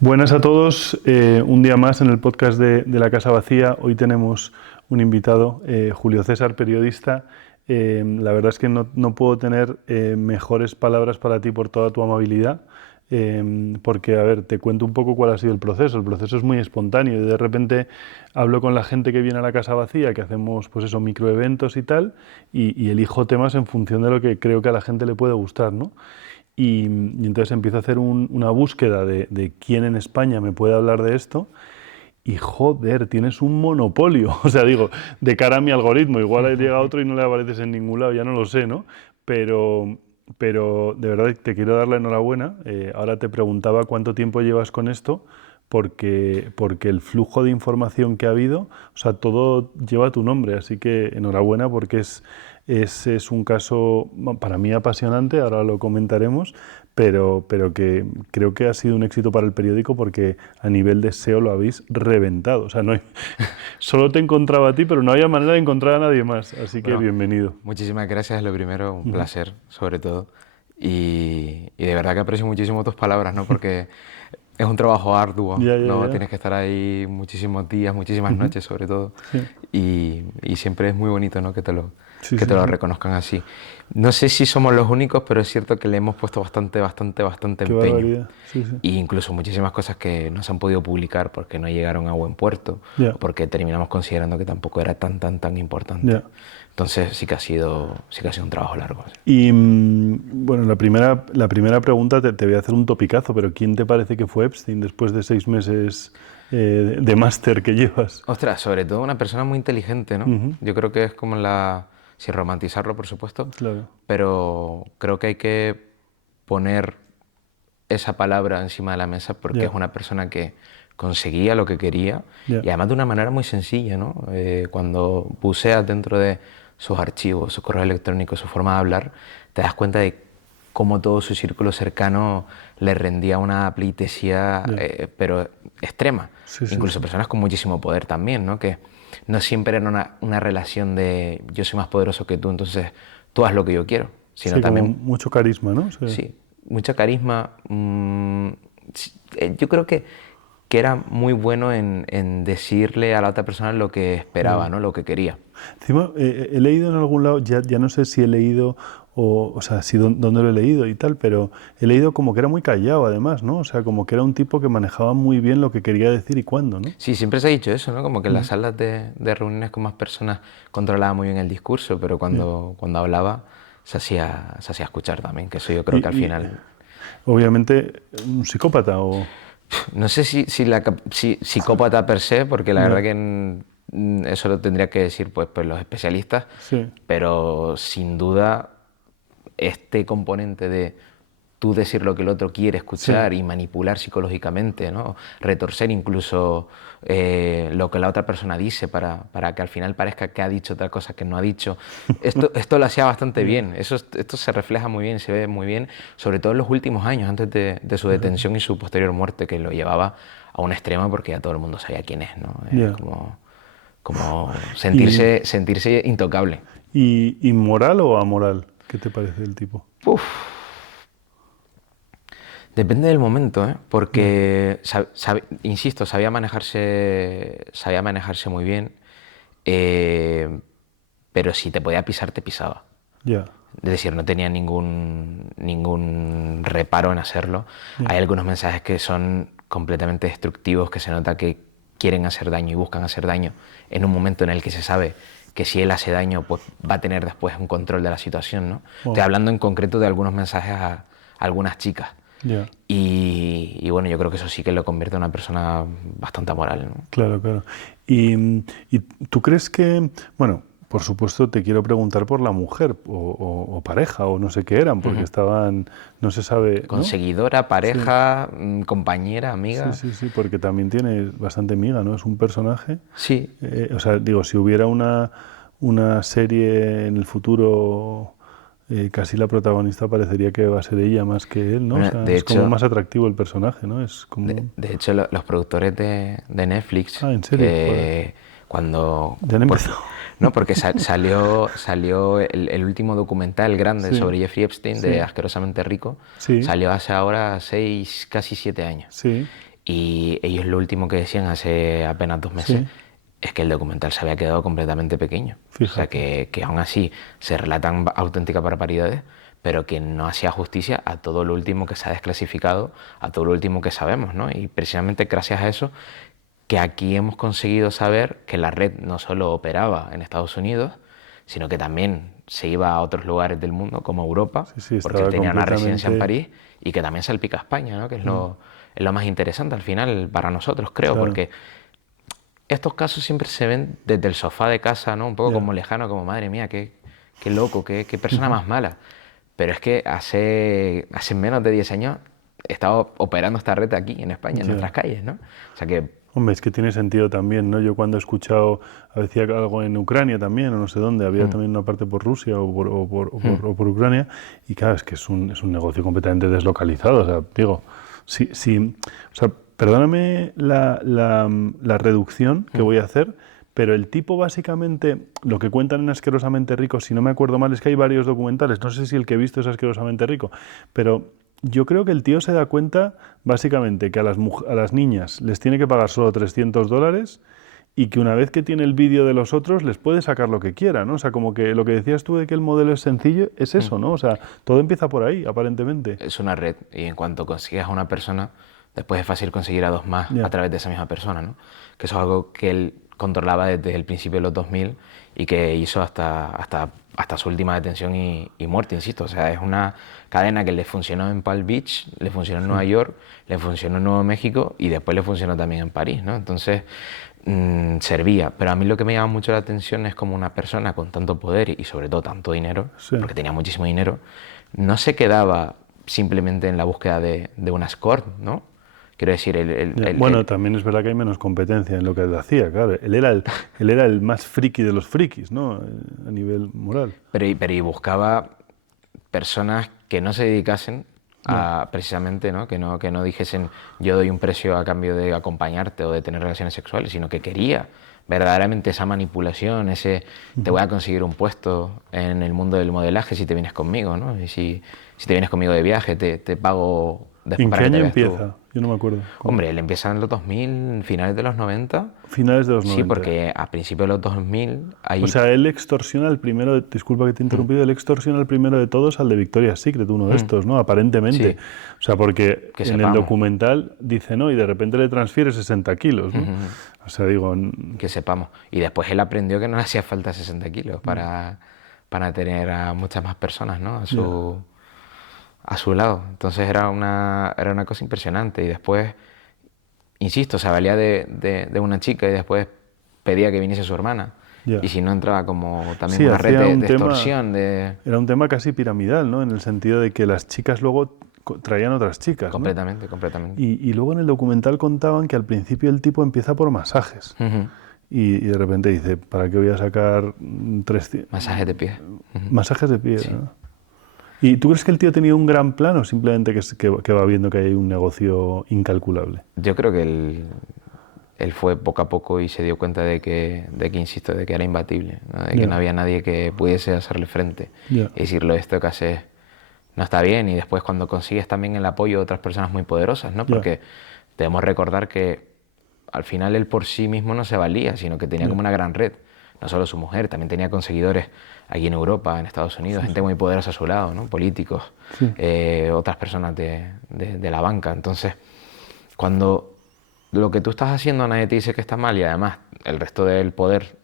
Buenas a todos, un día más en el podcast de La Casa Vacía. Hoy tenemos un invitado, Julio César, periodista. La verdad es que no puedo tener mejores palabras para ti por toda tu amabilidad, porque, a ver, te cuento un poco cuál ha sido el proceso. El proceso es muy espontáneo y de repente hablo con la gente que viene a La Casa Vacía, que hacemos, pues eso, microeventos y tal, y elijo temas en función de lo que creo que a la gente le puede gustar, ¿no? Y entonces empiezo a hacer una búsqueda de quién en España me puede hablar de esto y joder, tienes un monopolio. O sea, digo, de cara a mi algoritmo, igual llega otro y no le apareces en ningún lado, ya no lo sé, ¿no? Pero, pero de verdad te quiero dar la enhorabuena. Ahora te preguntaba cuánto tiempo llevas con esto, porque el flujo de información que ha habido, o sea, todo lleva tu nombre, así que enhorabuena porque es un caso para mí apasionante, ahora lo comentaremos, pero que creo que ha sido un éxito para el periódico porque a nivel de SEO lo habéis reventado. O sea, solo te encontraba a ti, pero no había manera de encontrar a nadie más, así que Bueno, bienvenido. muchísimas gracias, lo primero, un Ujú. placer, sobre todo. Y de verdad que aprecio muchísimo tus palabras, ¿no? Porque es un trabajo arduo, Ya, ya, ¿no? ya. Tienes que estar ahí muchísimos días, muchísimas Ujú. noches, sobre todo. Sí, Y siempre es muy bonito, ¿no? sí, Que sí, te lo sí. reconozcan así. No sé si somos los únicos, pero es cierto que le hemos puesto bastante Qué empeño. barbaridad. Sí, sí. E incluso muchísimas cosas que no se han podido publicar porque no llegaron a buen puerto Ya, o porque terminamos considerando que tampoco era tan importante. ya. Entonces sí que ha sido un trabajo largo. Sí. Y bueno, la primera pregunta te voy a hacer un topicazo, pero ¿quién te parece que fue Epstein después de 6 meses de máster que llevas? Ostras, sobre todo una persona muy inteligente, ¿no? Ujú. Yo creo que es como sin romantizarlo, por supuesto, Claro. pero creo que hay que poner esa palabra encima de la mesa porque Ya, es una persona que conseguía lo que quería ya. y además de una manera muy sencilla, ¿no? Cuando buceas dentro de sus archivos, sus correos electrónicos, su forma de hablar, te das cuenta de cómo todo su círculo cercano le rendía una pleitesía, Ya. pero extrema. Sí, sí, Incluso sí. personas con muchísimo poder también, ¿no? Que no siempre era una relación de yo soy más poderoso que tú, entonces tú haz lo que yo quiero, sino Sí, como también mucho carisma, ¿no? Sí. sí, mucha carisma. Yo creo que era muy bueno en decirle a la otra persona lo que esperaba, Ya. ¿no? Lo que quería. Encima, he leído en algún lado, ya no sé si he leído o sea, si dónde lo he leído y tal, pero he leído como que era muy callado además, ¿no? O sea, como que era un tipo que manejaba muy bien lo que quería decir y cuándo, ¿no? Sí, siempre se ha dicho eso, ¿no? Como que en las Mm. salas de reuniones con más personas controlaba muy bien el discurso, pero Ya. cuando hablaba se hacía escuchar también, que eso yo creo que al Y final... obviamente un psicópata o... No sé si psicópata per se, porque la verdad Ya, que eso lo tendría que decir pues los especialistas, sí, pero sin duda este componente de tú decir lo que el otro quiere sí. escuchar y manipular psicológicamente, ¿no? Retorcer incluso lo que la otra persona dice para que al final parezca que ha dicho otra cosa que no ha dicho. Esto lo hacía bastante Ya, bien, esto se refleja muy bien, se ve muy bien, sobre todo en los últimos años, antes de su fíjate. detención y su posterior muerte, que lo llevaba a un extremo porque ya todo el mundo sabía quién es, ¿no? Ya. Como ¿Y, sentirse intocable. y moral o amoral? ¿Qué te parece del tipo? Uf, depende del momento, ¿eh? Ya, Porque, insisto, sabía manejarse muy bien, eh, pero si te podía pisar, te pisaba. ya, Es decir, no tenía ningún reparo en hacerlo. ya. Hay algunos mensajes que son completamente destructivos, que se nota que quieren hacer daño y buscan hacer daño en un momento en el que se sabe que si él hace daño, pues va a tener después un control de la situación, ¿no? Estoy Wow, hablando en concreto de algunos mensajes a algunas chicas. ya. Y bueno, yo creo que eso sí que lo convierte en una persona bastante amoral, ¿no? Claro, claro. Y tú crees que, bueno, por supuesto te quiero preguntar por la mujer o pareja o no sé qué eran, porque Ujú. estaban, no se sabe, ¿no? Conseguidora, Sí, pareja, compañera, sí, amiga. sí, sí, porque también tiene bastante miga, ¿no? Es un personaje. Sí, O sea, digo, si hubiera una serie en el futuro, casi la protagonista parecería que va a ser ella más que él, ¿no? O bueno, sea, es como más atractivo el personaje, ¿no? Es como... de hecho los productores de Netflix, Ah, ¿en serio? Joder. que cuando... Ya han Porque, empezado. no, porque salió el último documental grande Sí, sobre Jeffrey Epstein, de sí, Asquerosamente Rico, sí, salió hace ahora casi 7 años. sí. Y ellos lo último que decían hace apenas 2 meses Sí, es que el documental se había quedado completamente pequeño. O sea, fíjate. que aún así se relatan auténticas barbaridades, pero que no hacía justicia a todo lo último que se ha desclasificado, a todo lo último que sabemos, ¿no? Y precisamente gracias a eso, que aquí hemos conseguido saber que la red no solo operaba en Estados Unidos, sino que también se iba a otros lugares del mundo, como Europa, Sí, sí, porque él estaba tenía una residencia en completamente... París y que también salpica a España, ¿no? Que es lo más interesante al final para nosotros, creo, Claro, porque estos casos siempre se ven desde el sofá de casa, ¿no? Un poco ya. como lejano, como madre mía, qué loco, qué persona más mala. Pero es que hace menos de 10 años estaba operando esta red aquí en España, en Ya. nuestras calles, ¿no? O sea que Hombre, es que tiene sentido también, ¿no? Yo cuando he escuchado, decía algo en Ucrania también, o no sé dónde, había mm, también una parte por Rusia mm, o por Ucrania, y claro, es que es un negocio completamente deslocalizado, o sea, digo, o sea, perdóname la reducción que mm, voy a hacer, pero el tipo básicamente, lo que cuentan en Asquerosamente Rico, si no me acuerdo mal, es que hay varios documentales, no sé si el que he visto es Asquerosamente Rico, pero yo creo que el tío se da cuenta básicamente que a las niñas les tiene que pagar solo $300 y que una vez que tiene el vídeo de los otros les puede sacar lo que quiera, ¿no? O sea, como que lo que decías tú de que el modelo es sencillo, es mm. eso, ¿no? O sea, todo empieza por ahí, aparentemente. Es una red y en cuanto consigues a una persona, después es fácil conseguir a dos más a Ya, través de esa misma persona, ¿no? Que eso es algo que él controlaba desde el principio de los 2000 y que hizo hasta su última detención y muerte, insisto. O sea, es una cadena que le funcionó en Palm Beach, le funcionó en Nueva sí. York, le funcionó en Nuevo México y después le funcionó también en París, ¿no? Entonces, servía. Pero a mí lo que me llama mucho la atención es como una persona con tanto poder y sobre todo tanto dinero, Sí. porque tenía muchísimo dinero, no se quedaba simplemente en la búsqueda de una escort, ¿no? Quiero decir, Ya. Bueno, también es verdad que hay menos competencia en lo que él hacía, claro. Él era el más friki de los frikis, ¿no? A nivel moral. pero y buscaba personas que no se dedicasen Ya. a precisamente, ¿no? Que no dijesen yo doy un precio a cambio de acompañarte o de tener relaciones sexuales, sino que quería verdaderamente esa manipulación, ese te voy a conseguir un puesto en el mundo del modelaje si te vienes conmigo, ¿no? Y si te vienes conmigo de viaje, te pago después ¿En para qué que te año veas tú. empieza? Yo no me acuerdo. Hombre, él empieza en los 2000, finales de los 90. Finales de los Sí, 90. porque a principios de los 2000 O hay... sea, él extorsiona al primero, disculpa que te he Mm, interrumpido, él extorsiona al primero de todos al de Victoria's Secret, uno de mm, estos, ¿no? Aparentemente. sí, O sea, porque que en el sepamos. documental dice no y de repente le transfiere 60 kilos, ¿no? Ujú, O sea, digo, que sepamos. Y después él aprendió que no le hacía falta 60 kilos para tener a muchas más personas, ¿no? ya, A su lado. Entonces era una cosa impresionante. Y después, insisto, se valía de una chica y después pedía que viniese su hermana. ya. Y si no entraba como también Sí, una red hacía de, un de tema, extorsión, de... era un tema casi piramidal, ¿no? En el sentido de que las chicas luego traían otras chicas, ¿no? Completamente, completamente. Y luego en el documental contaban que al principio el tipo empieza por masajes. Ujú. Y de repente dice, ¿para qué voy a sacar 300 Masaje de pies. Ujú. masajes de pie? Sí. ¿No? ¿Y tú crees que el tío tenía un gran plan o simplemente que va viendo que hay un negocio incalculable? Yo creo que él fue poco a poco y se dio cuenta de que insisto, de que era imbatible, ¿no? De que no Ya, había nadie que pudiese hacerle frente ya, y decirle esto que haces no está bien. Y después cuando consigues también el apoyo de otras personas muy poderosas, ¿no? ya, Porque debemos recordar que al final él por sí mismo no se valía, sino que tenía ya. como una gran red. No solo su mujer, también tenía conseguidores aquí en Europa, en Estados Unidos, gente muy poderosa a su lado, ¿no? Políticos, Sí, otras personas de la banca. Entonces, cuando lo que tú estás haciendo nadie te dice que está mal y además el resto del poder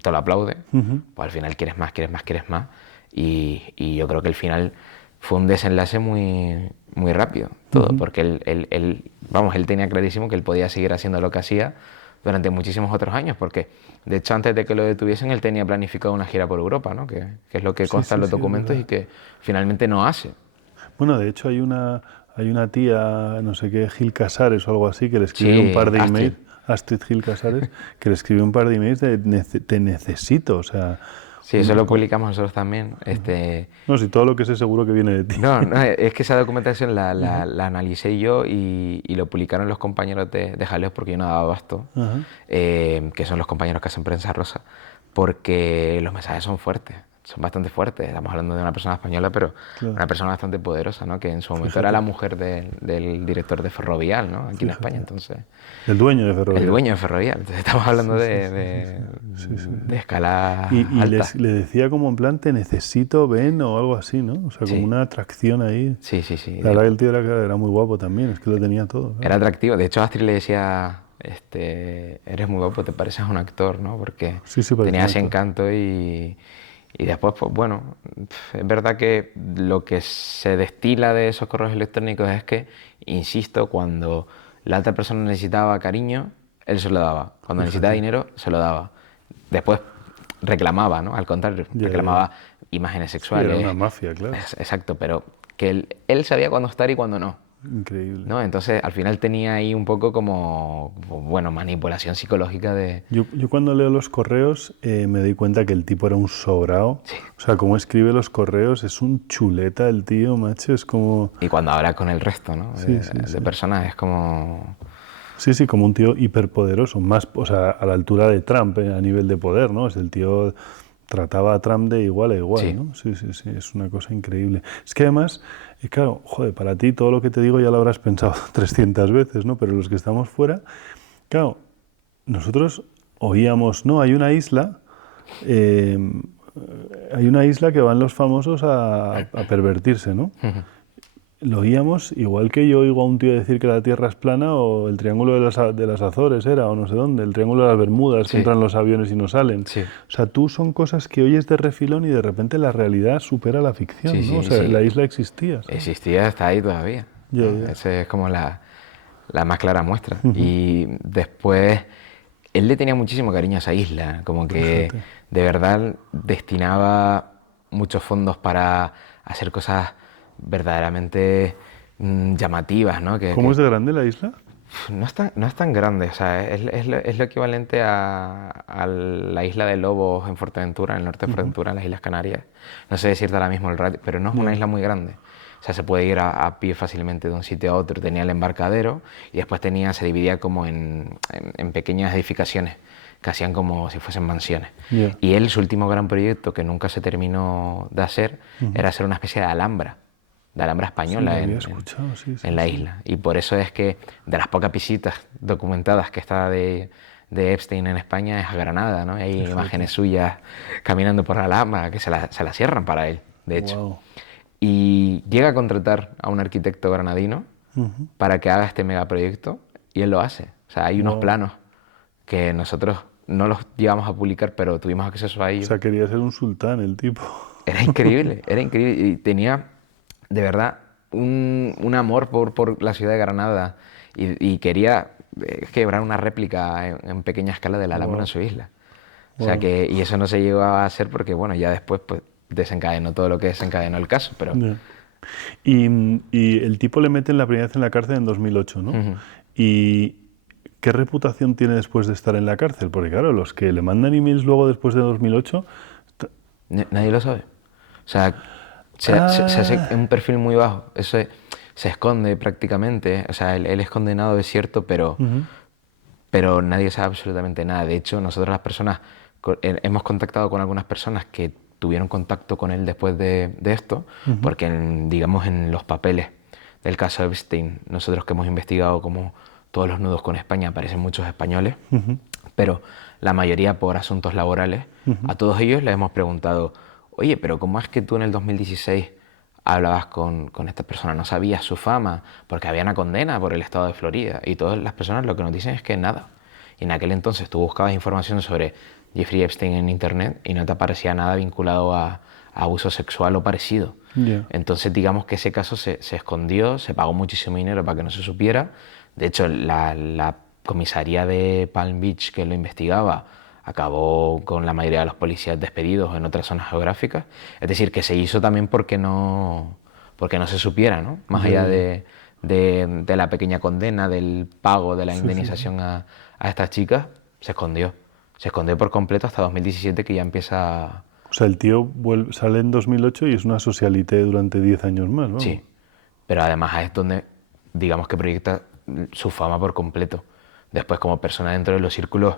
te lo aplaude, ujú, pues al final quieres más, quieres más, quieres más. Y yo creo que el final fue un desenlace muy, muy rápido, todo, ujú. porque él tenía clarísimo que él podía seguir haciendo lo que hacía durante muchísimos otros años, porque de hecho antes de que lo detuviesen él tenía planificado una gira por Europa, ¿no? Que es lo que Sí, consta en sí, los sí, es documentos y verdad. que finalmente no hace. Bueno, de hecho hay una tía, no sé qué, Gil Casares o algo así, que le escribió un Sí, par de Astrid. emails, Astrid Gil Casares, que le escribió un par de emails de te necesito, o sea, Sí, eso lo publicamos nosotros también. no, si todo lo que sé seguro que viene de ti. No, no, es que esa documentación la analicé yo y lo publicaron los compañeros de Jaleo porque yo no daba abasto, Ajá. que son los compañeros que hacen Prensa Rosa, porque los mensajes son fuertes. son bastante fuertes. Estamos hablando de una persona española, pero Claro. una persona bastante poderosa, ¿no? Que en su momento Fíjate. era la mujer del director de Ferrovial, ¿no? Aquí en Fíjate. España, entonces... El dueño de El Ferrovial. dueño de Ferrovial. Entonces estamos hablando Sí, sí, sí, sí, sí, sí, de sí. escala Y alta. le decía como en plan, te necesito, ven, o algo así, ¿no? O sea, como Sí, una atracción ahí. sí, sí, sí. La verdad que el tío era muy guapo también, es que lo tenía todo, claro. Era atractivo. De hecho, Astrid le decía, eres muy guapo, te pareces a un actor, ¿no? Porque Sí, sí, parecía tenía un ese actor. encanto y después, pues bueno, es verdad que lo que se destila de esos correos electrónicos es que, insisto, cuando la otra persona necesitaba cariño, él se lo daba. Cuando necesitaba Fíjate. dinero, se lo daba. Después reclamaba, ¿no? Al contrario, Ya, ya, ya. reclamaba imágenes Sí, era una sexuales. mafia, claro. Exacto, pero que él sabía cuándo estar y cuándo no. Increíble. ¿No? Entonces, al final tenía ahí un poco como, bueno, manipulación psicológica de... Yo cuando leo los correos me doy cuenta que el tipo era un sobrao. Sí. O sea, cómo escribe los correos, es un chuleta el tío, macho, es como... Y cuando habla con el resto, ¿no? Sí, sí, De sí. personas es como... Sí, sí, como un tío hiperpoderoso, más, o sea, a la altura de Trump a nivel de poder, ¿no? Es el tío trataba a Trump de igual a igual, Sí, ¿no? Sí, sí, sí, es una cosa increíble. Es que además, claro, joder, para ti todo lo que te digo ya lo habrás pensado 300 veces, ¿no? Pero los que estamos fuera, claro, nosotros oíamos, no, eh, hay una isla que van los famosos a pervertirse, ¿no? Lo oíamos igual que yo oigo a un tío decir que la Tierra es plana o el Triángulo de las Azores era, o no sé dónde, el Triángulo de las Bermudas, que sí, entran los aviones y no salen. sí, O sea, tú son cosas que oyes de refilón y de repente la realidad supera la sí, ficción, ¿no? O sí, sea, sí. la isla existía, ¿sabes? Existía, está ahí todavía, Ya, ¿no? ya. Esa es como la más clara muestra. Y después, él le tenía muchísimo cariño a esa isla, como que Fíjate. de verdad destinaba muchos fondos para hacer cosas verdaderamente llamativas, ¿no? ¿Cómo es de grande la isla? No es tan grande, o sea, es lo equivalente a la isla de Lobos en Fuerteventura, en el norte de Fuerteventura, en las Islas Canarias. No sé decirte ahora mismo el radio, pero no es una Ya. isla muy grande. O sea, se puede ir a pie fácilmente de un sitio a otro. Tenía el embarcadero y después se dividía como en pequeñas edificaciones que hacían como si fuesen mansiones. Ya. Y él, su último gran proyecto que nunca se terminó de hacer, era hacer una especie de Alhambra Sí, lo española había escuchado, sí, sí, en la sí. isla. Y por eso es que de las pocas visitas documentadas que está de Epstein en España es a Granada, ¿no? Y hay imágenes suyas caminando por la Alhambra que se la cierran para él, de hecho. Wow. Y llega a contratar a un arquitecto granadino para que haga este megaproyecto y él lo hace. O sea, hay unos Wow. planos que nosotros no los llegamos a publicar, pero tuvimos acceso a O ellos. sea, quería ser un sultán el tipo. Era increíble y tenía de verdad un amor por la ciudad de Granada y quería quebrar una réplica en pequeña escala de la Alhambra en Wow. su isla. O sea Wow. que, y eso no se llegó a hacer porque, bueno, ya después pues desencadenó todo lo que desencadenó el caso, pero Ya. Y el tipo le meten la primera vez en la cárcel en 2008, ¿no? ¿Y qué reputación tiene después de estar en la cárcel? Porque claro, los que le mandan emails luego después de 2008... nadie lo sabe. O sea, se hace Ah, un perfil muy bajo. Eso se esconde prácticamente. O sea, él es condenado, es cierto, pero nadie sabe absolutamente nada. De hecho, nosotros las personas, hemos contactado con algunas personas que tuvieron contacto con él después de esto, porque digamos en los papeles del caso Epstein, nosotros que hemos investigado como todos los nudos con España, aparecen muchos españoles, pero la mayoría por asuntos laborales. A todos ellos les hemos preguntado, oye, pero ¿cómo es que tú en el 2016 hablabas con esta persona? ¿No sabías su fama? Porque había una condena por el estado de Florida. Y todas las personas lo que nos dicen es que nada. Y en aquel entonces tú buscabas información sobre Jeffrey Epstein en internet y no te aparecía nada vinculado a abuso sexual o parecido. ya. Entonces digamos que ese caso se escondió, se pagó muchísimo dinero para que no se supiera. De hecho, la comisaría de Palm Beach que lo investigaba acabó con la mayoría de los policías despedidos en otras zonas geográficas. Es decir, que se hizo también porque no se supiera, ¿no? Más Ya, allá ya. de la pequeña condena, del pago de la Sí, sí, sí. indemnización a estas chicas, se escondió. Se escondió por completo hasta 2017 que ya empieza... O sea, el tío sale en 2008 y es una socialité durante 10 años más, vamos. Sí, pero además es donde, digamos que proyecta su fama por completo. Después como persona dentro de los círculos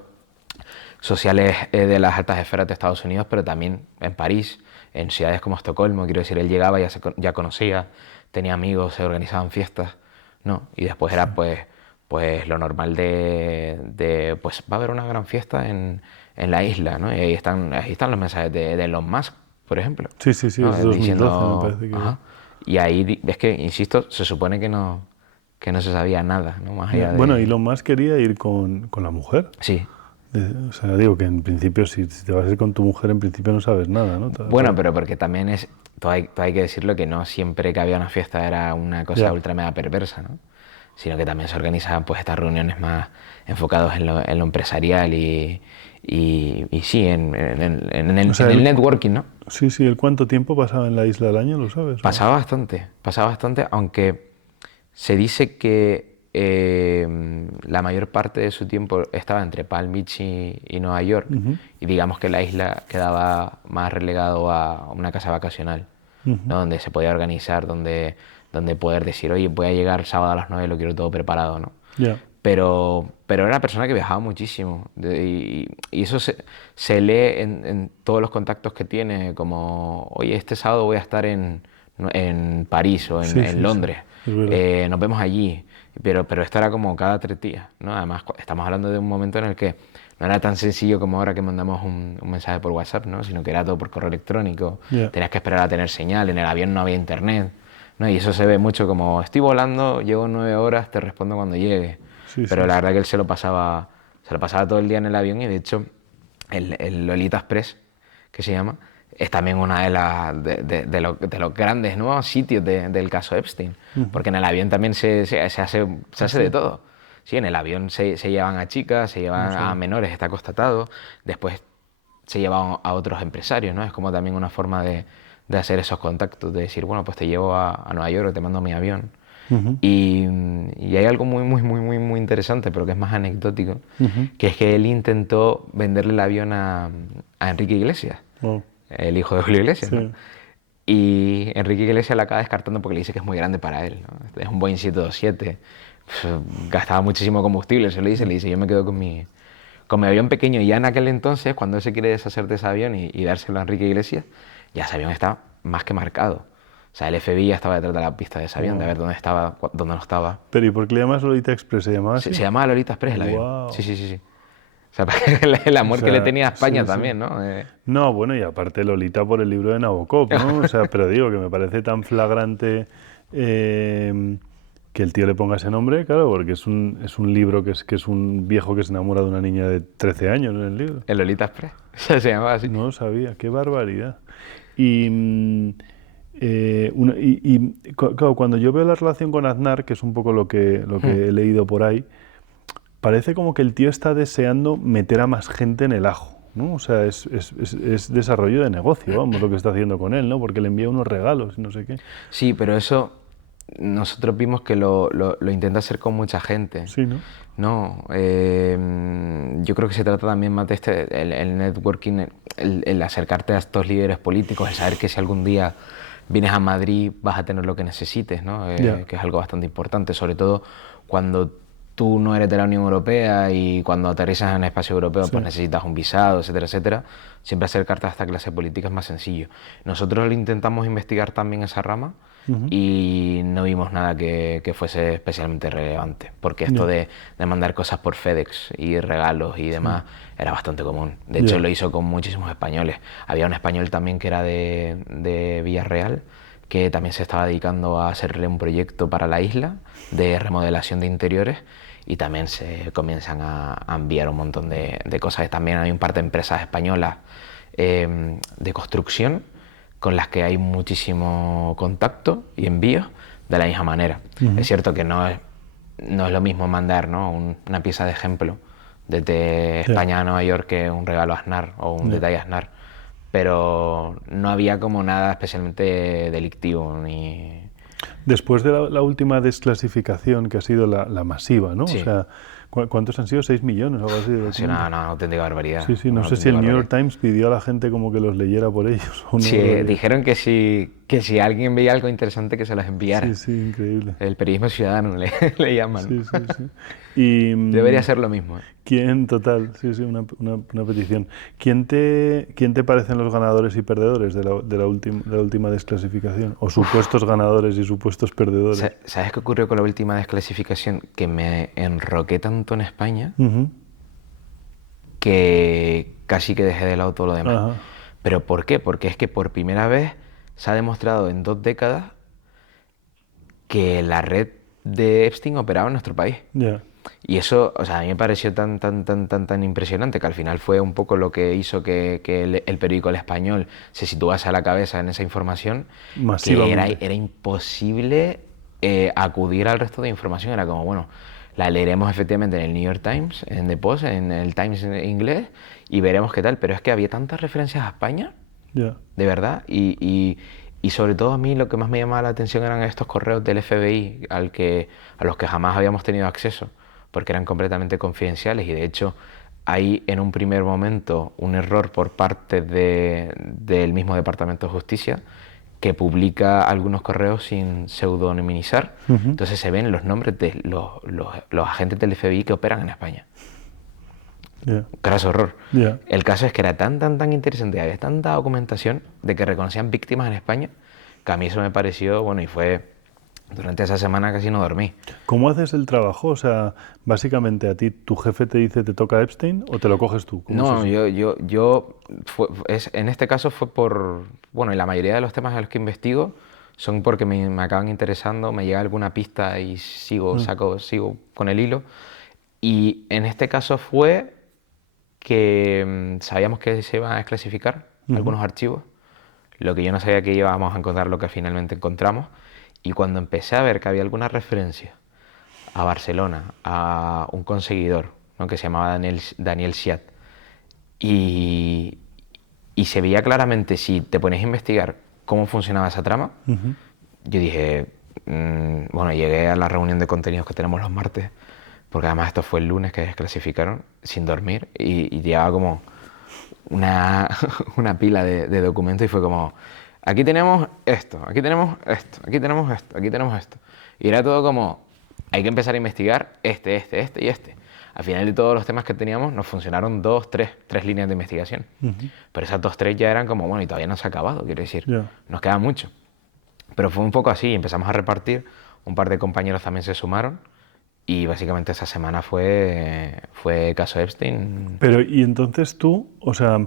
sociales de las altas esferas de Estados Unidos, pero también en París, en ciudades como Estocolmo, quiero decir, él llegaba, ya conocía, tenía amigos, se organizaban fiestas, ¿no? Y después era pues lo normal pues va a haber una gran fiesta en la isla, ¿no? Y ahí están los mensajes de Elon Musk, por ejemplo. Sí, sí, sí, ¿No? es de 2012 me Diciendo, parece que... ajá. Y ahí es que, insisto, se supone que no se sabía nada, ¿no? Más allá Bueno, de... Elon Musk quería ir con la mujer. Sí. O sea, digo que en principio, si te vas a ir con tu mujer, en principio no sabes nada, ¿no? Bueno, pero porque también todo hay que decirlo, que no siempre que había una fiesta era una cosa Ya. ultra mega perversa, ¿no? Sino que también se organizaban pues estas reuniones más enfocadas en lo empresarial y sí, O sea, en el networking, ¿no? sí, sí, ¿el cuánto tiempo pasaba en la isla al año, lo sabes? Pasaba bastante, aunque se dice que la mayor parte de su tiempo estaba entre Palm Beach y Nueva York, y digamos que la isla quedaba más relegado a una casa vacacional, ¿no? Donde se podía organizar, donde poder decir, oye, voy a llegar el sábado a las 9, lo quiero todo preparado, ¿no? Ya. Pero era una persona que viajaba muchísimo y eso se lee en todos los contactos que tiene, como, oye, este sábado voy a estar en París o Sí, sí, en sí, Londres, es verdad. nos vemos allí, pero esto era como cada 3 días, ¿no? Además, estamos hablando de un momento en el que no era tan sencillo como ahora que mandamos un mensaje por WhatsApp, ¿no? Sino que era todo por correo electrónico, Ya. tenías que esperar a tener señal, en el avión no había internet, ¿no? Y eso se ve mucho como, estoy volando, llevo 9 horas, te respondo cuando llegue. Sí, Pero sí, la sí. verdad que él se lo pasaba todo el día en el avión, y de hecho el Lolita Express, que se llama, es también una de los grandes, ¿no?, sitios del caso Epstein, porque en el avión también se hace de todo. Sí, en el avión se llevan a chicas, se llevan a menores, está constatado, después se llevan a otros empresarios, ¿no? Es como también una forma de hacer esos contactos, de decir, bueno, pues te llevo a Nueva York o te mando mi avión. Y hay algo muy, muy, muy, muy, muy interesante, pero que es más anecdótico, que es que él intentó venderle el avión a Enrique Iglesias, Wow. el hijo de Julio Iglesias, ¿no? Sí. Y Enrique Iglesias la acaba descartando porque le dice que es muy grande para él, ¿no? Es un Boeing 727, gastaba muchísimo combustible, se lo dice, le dice, yo me quedo con mi avión pequeño. Y ya en aquel entonces, cuando él se quiere deshacer de ese avión y dárselo a Enrique Iglesias, ya ese avión está más que marcado. O sea, el FBI ya estaba detrás de la pista de ese avión, de ver dónde estaba, dónde no estaba. Pero ¿y por qué le llamas Lolita Express? ¿Se llamaba Se así? llamaba Lolita Express el avión. Wow. Sí, sí, sí, sí. O sea, el O amor que le sea, tenía a España sí, sí. también, ¿no? No, bueno, y aparte Lolita por el libro de Nabokov, ¿no? O sea, pero digo que me parece tan flagrante que el tío le ponga ese nombre, claro, porque es un libro que es un viejo que se enamora de una niña de 13 años en el libro. El Lolita Express. Se llamaba así. No lo sabía, qué barbaridad. Y, claro, cuando yo veo la relación con Aznar, que es un poco lo que he leído por ahí, parece como que el tío está deseando meter a más gente en el ajo, ¿no? O sea, es desarrollo de negocio, vamos, lo que está haciendo con él, ¿no? Porque le envía unos regalos y no sé qué. Sí, pero eso nosotros vimos que lo intenta hacer con mucha gente. Sí, ¿no? No, yo creo que se trata también más de el networking, el acercarte a estos líderes políticos, el saber que si algún día vienes a Madrid vas a tener lo que necesites, ¿no? Ya. Que es algo bastante importante, sobre todo cuando tú no eres de la Unión Europea y cuando aterrizas en el espacio europeo Sí. pues necesitas un visado, etcétera, etcétera. Siempre acercarte a esta clase política es más sencillo. Nosotros intentamos investigar también esa rama y no vimos nada que fuese especialmente relevante, porque esto de mandar cosas por FedEx y regalos y demás era bastante común. De hecho, lo hizo con muchísimos españoles. Había un español también que era de Villarreal, que también se estaba dedicando a hacerle un proyecto para la isla de remodelación de interiores, y también se comienzan a enviar un montón de cosas. También hay un par de empresas españolas de construcción con las que hay muchísimo contacto y envíos de la misma manera. Es cierto que no es lo mismo mandar, ¿no?, una pieza de ejemplo desde España a Nueva York que un regalo a Aznar o un detalle a Aznar, pero no había como nada especialmente delictivo ni... Después de la última desclasificación, que ha sido la masiva, ¿no? Sí. O sea, ¿cuántos han sido? 6 millones o algo así. Ha sido una auténtica barbaridad. Sí, sí, no Una sé si el auténtica New York barbaridad. Times pidió a la gente como que los leyera por ellos o no. Sí, dijeron que si que si alguien veía algo interesante que se los enviara. Sí, sí, increíble. El periodismo ciudadano le llaman. Sí, sí, sí. Y Debería ser lo mismo, ¿eh? ¿quién, total, sí, sí, una petición. ¿Quién te parecen los ganadores y perdedores de la última desclasificación? O supuestos ganadores y supuestos perdedores. ¿Sabes qué ocurrió con la última desclasificación? Que me enroqué tanto en España Ujú. que casi que dejé de lado todo lo demás. Ajá, ¿Pero por qué? Porque es que por primera vez se ha demostrado en 2 décadas que la red de Epstein operaba en nuestro país. ya. Y eso, o sea, a mí me pareció tan impresionante que al final fue un poco lo que hizo que el periódico El Español se situase a la cabeza en esa información, que era, Masivamente. era imposible acudir al resto de información. Era como, bueno, la leeremos efectivamente en el New York Times, en The Post, en el Times en inglés y veremos qué tal. Pero es que había tantas referencias a España, Ya. de verdad, y sobre todo a mí lo que más me llamaba la atención eran estos correos del FBI a los que jamás habíamos tenido acceso, porque eran completamente confidenciales y de hecho hay en un primer momento un error por parte del mismo Departamento de Justicia que publica algunos correos sin pseudonimizar, Ujú. entonces se ven los nombres de los agentes del FBI que operan en España. Ya. Craso horror. Ya. El caso es que era tan interesante, había tanta documentación de que reconocían víctimas en España, que a mí eso me pareció, bueno, y fue, durante esa semana casi no dormí. ¿Cómo haces el trabajo? O sea, básicamente a ti, ¿tu jefe te dice te toca Epstein o te lo coges tú? ¿Cómo es No, eso? en este caso fue bueno, y la mayoría de los temas en los que investigo son porque me acaban interesando, me llega alguna pista y sigo con el hilo. Y en este caso fue que sabíamos que se iban a desclasificar algunos archivos, lo que yo no sabía que íbamos a encontrar lo que finalmente encontramos, y cuando empecé a ver que había alguna referencia a Barcelona, a un conseguidor, ¿no?, que se llamaba Daniel Siat, y, y se veía claramente, si te pones a investigar cómo funcionaba esa trama, Ujú. yo dije, bueno, llegué a la reunión de contenidos que tenemos los martes, porque además esto fue el lunes que desclasificaron, sin dormir, y llevaba como una, una pila de documentos y fue como, aquí tenemos esto, aquí tenemos esto, aquí tenemos esto, aquí tenemos esto. Y era todo como, hay que empezar a investigar este y este. Al final de todos los temas que teníamos nos funcionaron tres líneas de investigación. Pero esas 2, 3 ya eran como, bueno, y todavía no se ha acabado, quiero decir, Ya. nos queda mucho. Pero fue un poco así, empezamos a repartir, un par de compañeros también se sumaron y básicamente esa semana fue caso Epstein. Pero, y entonces tú, o sea,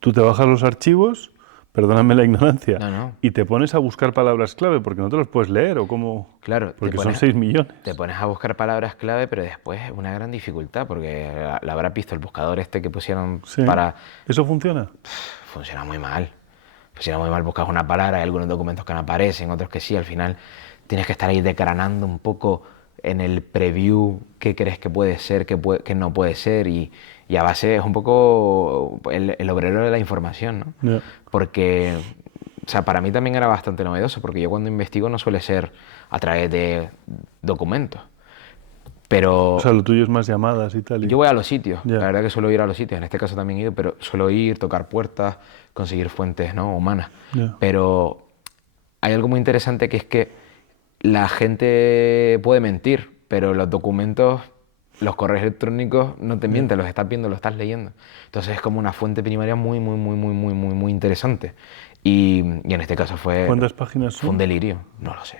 tú te bajas los archivos, perdóname la ignorancia, No, no, y te pones a buscar palabras clave porque no te los puedes leer o cómo. claro, Porque son 6 millones. te pones a buscar palabras clave, pero después es una gran dificultad porque la habrás visto, el buscador este que pusieron Sí. para... ¿Eso funciona? Funciona muy mal. Funciona muy mal, buscas una palabra, hay algunos documentos que no aparecen, otros que sí, al final tienes que estar ahí decranando un poco en el preview qué crees que puede ser, qué no puede ser, y a base es un poco el obrero de la información, ¿no? Ya. Porque, o sea, para mí también era bastante novedoso, porque yo cuando investigo no suele ser a través de documentos, pero O sea, lo tuyo es más llamadas y tal. yo voy a los sitios, Ya. la verdad que suelo ir a los sitios, en este caso también he ido, pero suelo ir, tocar puertas, conseguir fuentes, ¿no?, humanas. Ya. Pero hay algo muy interesante que es que la gente puede mentir, pero los documentos, los correos electrónicos no te mienten, los estás viendo, los estás leyendo. Entonces es como una fuente primaria muy interesante. Y en este caso ¿Cuántas páginas fue un son? delirio, no lo sé.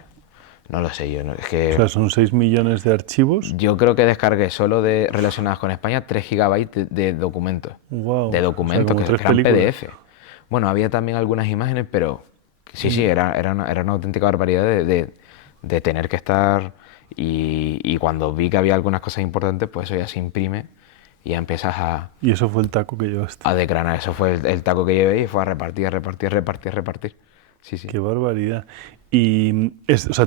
No lo sé yo, es que O sea, son 6 millones de archivos. yo creo que descargué solo de relacionadas con España 3 gigabytes de documentos. Wow. De O sea, documentos como que 3 eran películas. PDF. Bueno, había también algunas imágenes, pero sí, era una auténtica barbaridad de tener que estar. Y cuando vi que había algunas cosas importantes, pues eso ya se imprime y ya empiezas Y eso fue el taco que llevaste. a decranar. Eso fue el taco que llevé y fue a repartir. Sí, sí. Qué barbaridad. Y, o sea,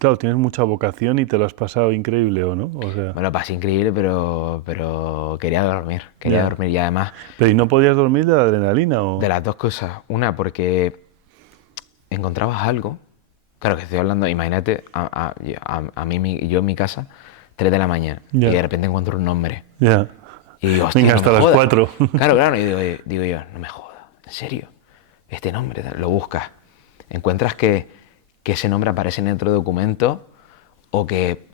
claro, tienes mucha vocación y te lo has pasado increíble, ¿o no? O sea, Me lo pasé increíble, pero quería dormir. Quería Ya. dormir y además, pero ¿y no podías dormir de la adrenalina o? de las dos cosas. Una, porque encontrabas algo. Claro que estoy hablando, imagínate, a mí, yo en mi casa, 3 de la mañana, Ya. y de repente encuentro un nombre. Ya. Y digo, hostia, Venga, no hasta me las jodas. 4. Claro, y digo yo, no me jodas, en serio. este nombre, lo buscas. Encuentras que ese nombre aparece en otro documento o que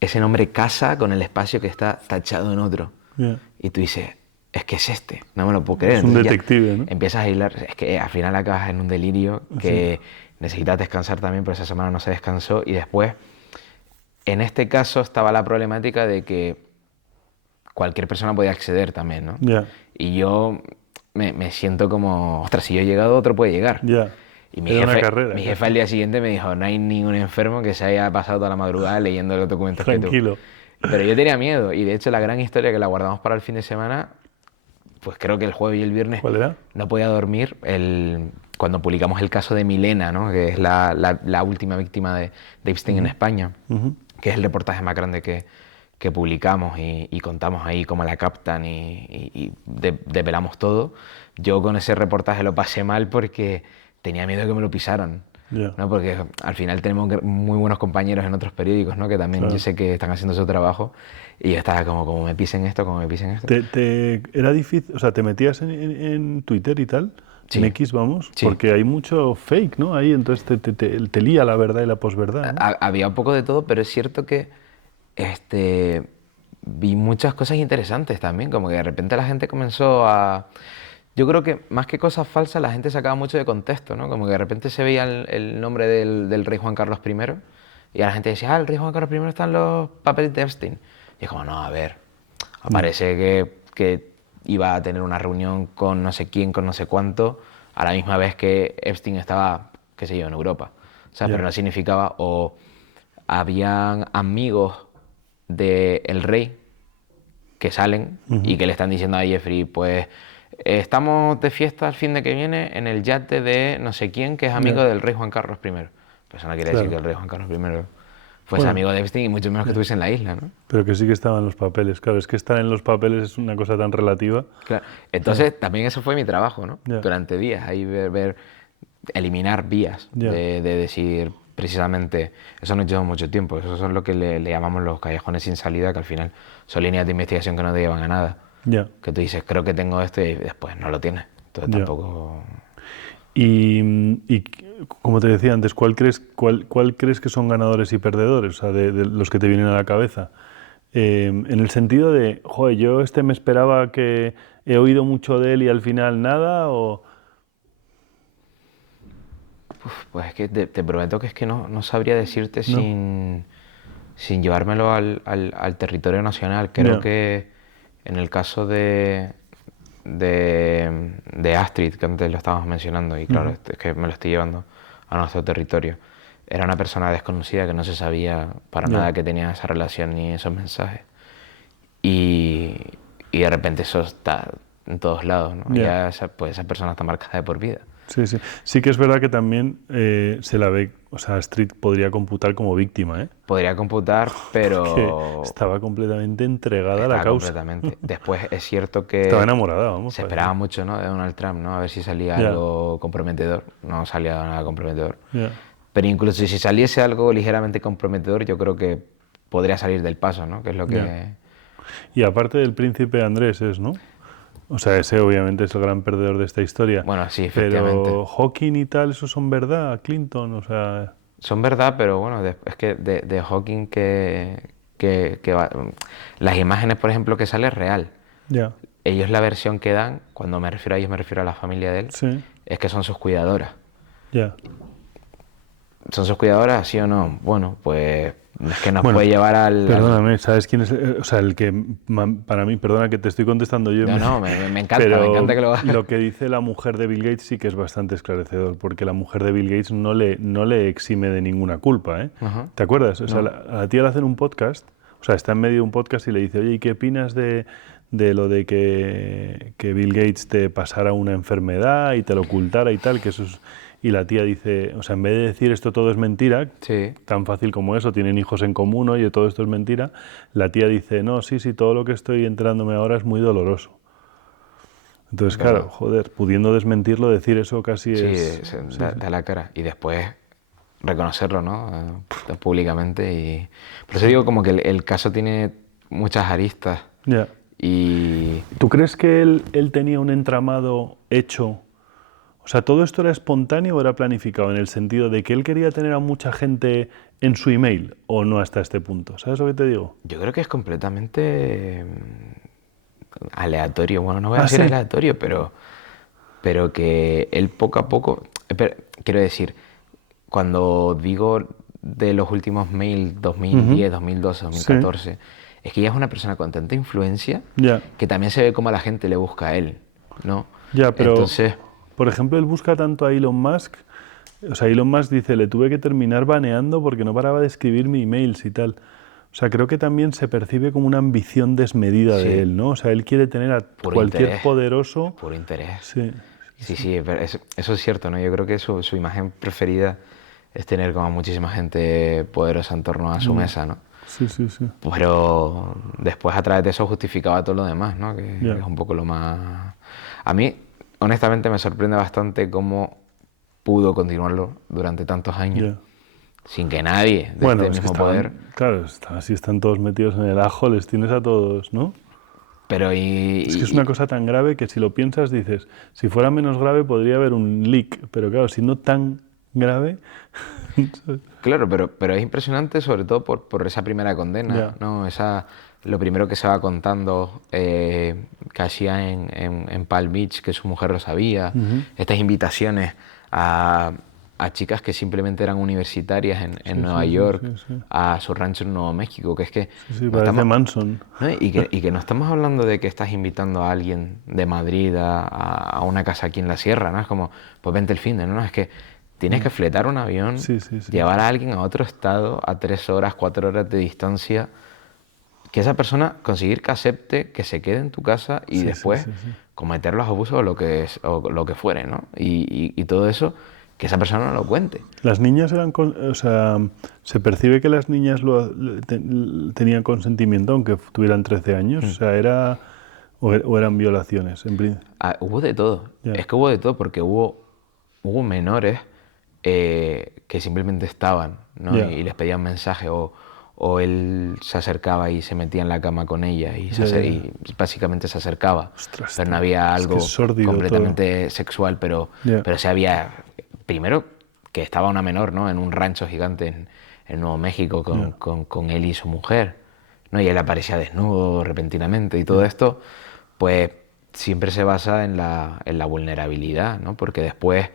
ese nombre casa con el espacio que está tachado en otro. Yeah. Y tú dices, es que es este, no me lo puedo creer. Es un Entonces detective, ¿no? empiezas a hilar, es que al final acabas en un delirio que necesitas descansar también, pero esa semana no se descansó. Y después, en este caso, estaba la problemática de que cualquier persona podía acceder también, ¿no? Yeah. Y yo me siento como, ostras, si yo he llegado, otro puede llegar. Yeah. Y mi Era una jefe, carrera, mi casi. jefe al día siguiente me dijo, no hay ningún enfermo que se haya pasado toda la madrugada leyendo los documentos que tú. Tranquilo. Pero yo tenía miedo, y de hecho la gran historia que la guardamos para el fin de semana, pues creo que el jueves y el viernes ¿Cuál era? no podía dormir cuando publicamos el caso de Milena, ¿no? Que es la última víctima de Epstein en España, que es el reportaje más grande que publicamos y contamos ahí cómo la captan y desvelamos todo. Yo con ese reportaje lo pasé mal porque tenía miedo de que me lo pisaran. Yeah. ¿No? Porque al final tenemos muy buenos compañeros en otros periódicos, ¿no? Que también Claro. yo sé que están haciendo su trabajo y yo estaba como me pisen esto, como me pisen esto. Era difícil, o sea, te metías en Twitter y tal, Sí. en X, vamos, Sí. porque hay mucho fake, ¿no? Ahí entonces te lía la verdad y la posverdad, ¿no? Había un poco de todo, pero es cierto que vi muchas cosas interesantes también, como que de repente la gente comenzó a... Yo creo que más que cosas falsas, la gente sacaba mucho de contexto, ¿no? Como que de repente se veía el nombre del rey Juan Carlos I y la gente decía, el rey Juan Carlos I está en los papeles de Epstein. Y es como, no, a ver, parece que iba a tener una reunión con no sé quién, con no sé cuánto, a la misma vez que Epstein estaba, qué sé yo, en Europa. O sea, pero no significaba, o habían amigos del rey que salen y que le están diciendo a Jeffrey, pues estamos de fiesta el fin de que viene en el yate de no sé quién que es amigo del rey Juan Carlos I. Pues eso no quiere decir que el rey Juan Carlos I fuese amigo de Epstein y mucho menos que estuviese en la isla, ¿no? Pero que sí que estaban los papeles, claro, es que estar en los papeles es una cosa tan relativa. Claro. Entonces también eso fue mi trabajo, ¿no? Ya. Durante días, ahí eliminar vías Ya. de decir precisamente, eso nos lleva mucho tiempo, eso son lo que le llamamos los callejones sin salida, que al final son líneas de investigación que no te llevan a nada. Ya. Que tú dices, creo que tengo esto y después no lo tienes. Entonces Ya. tampoco... Y como te decía antes, ¿cuál crees que son ganadores y perdedores? O sea, de los que te vienen a la cabeza. En el sentido de, joder, yo me esperaba que he oído mucho de él y al final nada, o... Pues es que te prometo que es que no sabría decirte sin llevármelo al territorio nacional. Creo Ya. que en el caso de Astrid, que antes lo estábamos mencionando, y claro, es que me lo estoy llevando a nuestro territorio, era una persona desconocida que no se sabía para nada que tenía esa relación ni esos mensajes. Y de repente eso está en todos lados, ¿no? Ya esa persona está marcada de por vida. Sí, sí. Sí que es verdad que también se la ve, o sea, Street podría computar como víctima, ¿eh? Podría computar, pero... Que estaba completamente entregada a la causa. Completamente. Después es cierto que... Estaba enamorada, vamos. Se esperaba mucho, ¿no? De Donald Trump, ¿no? A ver si salía algo comprometedor. No salía nada comprometedor. Pero incluso si saliese algo ligeramente comprometedor, yo creo que podría salir del paso, ¿no? Que es lo que... Y aparte del príncipe Andrés ¿no? O sea, ese obviamente es el gran perdedor de esta historia. Bueno, sí, efectivamente. Pero Hawking y tal, ¿eso son verdad? Clinton, o sea... Son verdad, pero bueno, es que de Hawking las imágenes, por ejemplo, que sale es real. Ya. Ellos la versión que dan, cuando me refiero a ellos me refiero a la familia de él, es que son sus cuidadoras. Ya. ¿Son sus cuidadoras, sí o no? Bueno, pues es que nos puede llevar al... Perdóname, ¿sabes quién es? O sea, el que para mí, perdona que te estoy contestando yo. No, me encanta, pero me encanta que lo hagas. Lo que dice la mujer de Bill Gates sí que es bastante esclarecedor, porque la mujer de Bill Gates no le exime de ninguna culpa, ¿eh? ¿Te acuerdas? O sea, a la tía le hacen un podcast, o sea, está en medio de un podcast y le dice, oye, ¿y qué opinas de lo de que Bill Gates te pasara una enfermedad y te lo ocultara y tal? Que eso es... Y la tía dice, o sea, en vez de decir esto todo es mentira, tan fácil como eso, tienen hijos en común, oye, todo esto es mentira, la tía dice, no, sí, todo lo que estoy enterándome ahora es muy doloroso. Entonces, claro, joder, pudiendo desmentirlo, decir eso casi es... Da la cara. Y después reconocerlo, ¿no? Públicamente. Y... Por eso digo como que el caso tiene muchas aristas. Ya. Y... ¿Tú crees que él tenía un entramado hecho O sea, ¿todo esto era espontáneo o era planificado en el sentido de que él quería tener a mucha gente en su email o no hasta este punto? ¿Sabes lo que te digo? Yo creo que es completamente aleatorio. Bueno, no voy a Ah, decir sí. aleatorio, pero que él poco a poco, quiero decir, cuando digo de los últimos mail Ujú. 2010, 2012, Sí, 2014, es que ella es una persona con tanta influencia ya. que también se ve cómo la gente le busca a él, ¿no? Ya, pero, Entonces, por ejemplo, él busca tanto a Elon Musk. O sea, Elon Musk dice, le tuve que terminar baneando porque no paraba de escribirme emails y tal. O sea, creo que también se percibe como una ambición desmedida de sí, él, ¿no? O sea, él quiere tener a puro cualquier interés, poderoso. puro interés. Sí, Sí, sí, pero eso es cierto, ¿no? Yo creo que su imagen preferida es tener como a muchísima gente poderosa en torno a su ya. mesa, ¿no? Sí, sí, sí. Pero después a través de eso justificaba todo lo demás, ¿no? Que Ya, es un poco lo más... A mí, honestamente, me sorprende bastante cómo pudo continuarlo durante tantos años ya. sin que nadie de Bueno, este es que mismo poder... estaban, claro, así están todos metidos en el ajo, les tienes a todos, ¿no? Pero Es que es una cosa tan grave que si lo piensas dices, si fuera menos grave podría haber un leak, pero claro, siendo tan grave, claro, pero es impresionante sobre todo por esa primera condena, ya. ¿no? Lo primero que se va contando que hacía en Palm Beach, que su mujer lo sabía, Ujú. estas invitaciones a, a chicas que simplemente eran universitarias en Sí, Nueva sí, sí, York, sí, sí. a su rancho en Nuevo México, que es que Sí, sí, no parece estamos, Manson. ¿no? Y que no estamos hablando de que estás invitando a alguien de Madrid a una casa aquí en la sierra, ¿no? Es como, pues vente el fin de, ¿no? Es que tienes que Ya. fletar un avión, Sí, sí, sí, llevar sí. a alguien a otro estado a 3 horas, 4 horas de distancia, que esa persona conseguir que acepte que se quede en tu casa y Sí, sí, después sí, sí. cometer los abusos o lo que fuere, ¿no? Y todo eso, que esa persona no lo cuente. Las niñas eran, o sea, se percibe que las niñas tenían consentimiento aunque tuvieran 13 años, o sea, o eran violaciones, Ah, hubo de todo. ya, Es que hubo de todo porque hubo menores que simplemente estaban, ¿no? ya, Y les pedían mensaje o él se acercaba y se metía en la cama con ella ya, ya, ya. y básicamente se acercaba. Ostras, Pero no tío, había es que es algo sórdido todo. completamente sexual, Ya, pero sí había, primero, que estaba una menor, ¿no? En un rancho gigante en Nuevo México ya, con él y su mujer, ¿no? Y él aparecía desnudo repentinamente y todo ya, esto, pues siempre se basa en la vulnerabilidad, ¿no? Porque después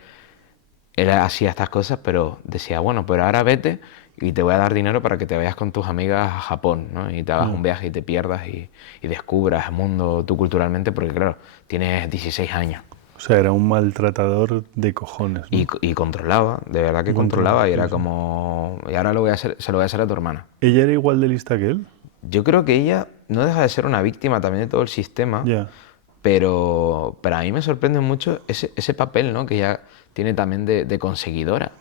él hacía estas cosas, pero decía, bueno, pero ahora vete y te voy a dar dinero para que te vayas con tus amigas a Japón, ¿no? Y te hagas ya. un viaje y te pierdas y descubras el mundo tú culturalmente, porque claro, tienes 16 años. O sea, era un maltratador de cojones, ¿no? Y controlaba, de verdad que Un control, controlaba y sí, era sí. como, y ahora lo voy a hacer, se lo voy a hacer a tu hermana. ¿Ella era igual de lista que él? Yo creo que ella no deja de ser una víctima también de todo el sistema, Ya, pero a mí me sorprende mucho ese papel, ¿no? Que ella tiene también de conseguidora.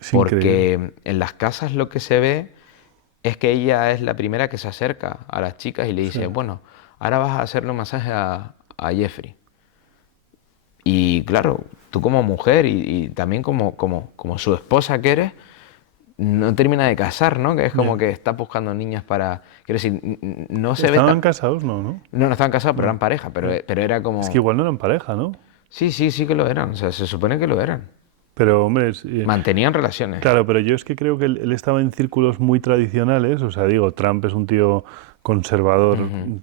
es increíble. Porque en las casas lo que se ve es que ella es la primera que se acerca a las chicas y le Sí, dice, bueno, ahora vas a hacerle un masaje a Jeffrey. Y claro, tú como mujer y también como su esposa que eres, no termina de casar, ¿no? Que es como ya. que está buscando niñas para... Quiero decir, no se ve tan... ¿Estaban casados? No, ¿no? No, no estaban casados, pero eran No, pareja, ya. pero era Es que como... igual no eran pareja, ¿no? Sí, sí, sí que lo eran, o sea, se supone que lo eran. Pero, hombre, Mantenían relaciones. claro, pero yo es que creo que él estaba en círculos muy tradicionales, o sea, digo, Trump es un tío conservador Ujú.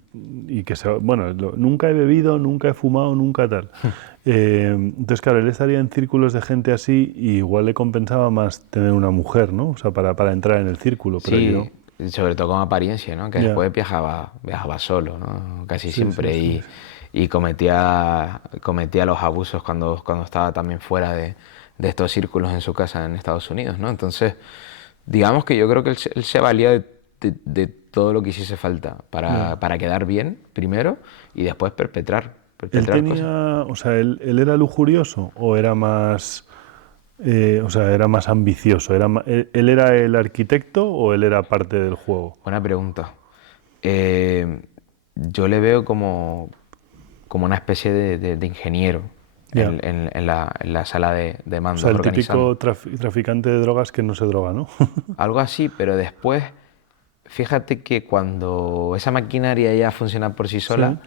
y que se, bueno, nunca he bebido, nunca he fumado, nunca tal. Entonces, claro, él estaría en círculos de gente así y igual le compensaba más tener una mujer, ¿no? O sea, para entrar en el círculo, pero yo, Sí, sobre todo con apariencia, ¿no? Que ya, después viajaba solo, ¿no? Casi sí, sí, siempre sí, y cometía los abusos cuando estaba también fuera de estos círculos en su casa en Estados Unidos, ¿no? Entonces, digamos que yo creo que él se valía de todo lo que hiciese falta ya. para quedar bien, primero, y después Él perpetrar cosas. tenía, o sea, él era lujurioso o era más, o sea, era más ambicioso. ¿Él era el arquitecto o él era parte del juego? Buena pregunta. Eh, yo le veo como una especie de ingeniero Ya. en la sala de O sea, mandos el organizando. típico traficante de drogas que no se droga, ¿no? Algo así, pero después, fíjate que cuando esa maquinaria ya funciona por sí Sí, sola,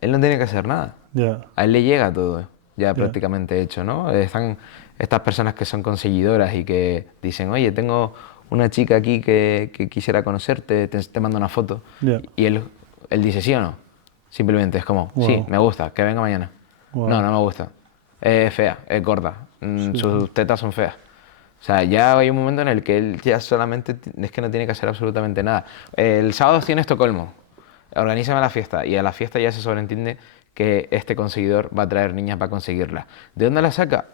él no tiene que hacer nada. ya. A él le llega todo. ya Ya. prácticamente hecho, ¿no? Están estas personas que son conseguidoras y que dicen, oye, tengo una chica aquí que quisiera conocerte, te mando una foto. Ya. Y él dice, ¿sí o no? Simplemente es como, sí, Wow. me gusta, que venga mañana. No, Wow. no me gusta. Es fea, es gorda, Sí, sí. sus tetas son feas. O sea, ya hay un momento en el que él ya solamente es que no tiene que hacer absolutamente nada. El sábado estoy en Estocolmo, organízame la fiesta. Y a la fiesta ya se sobreentiende que este conseguidor va a traer niñas para conseguirlas. ¿De dónde la saca?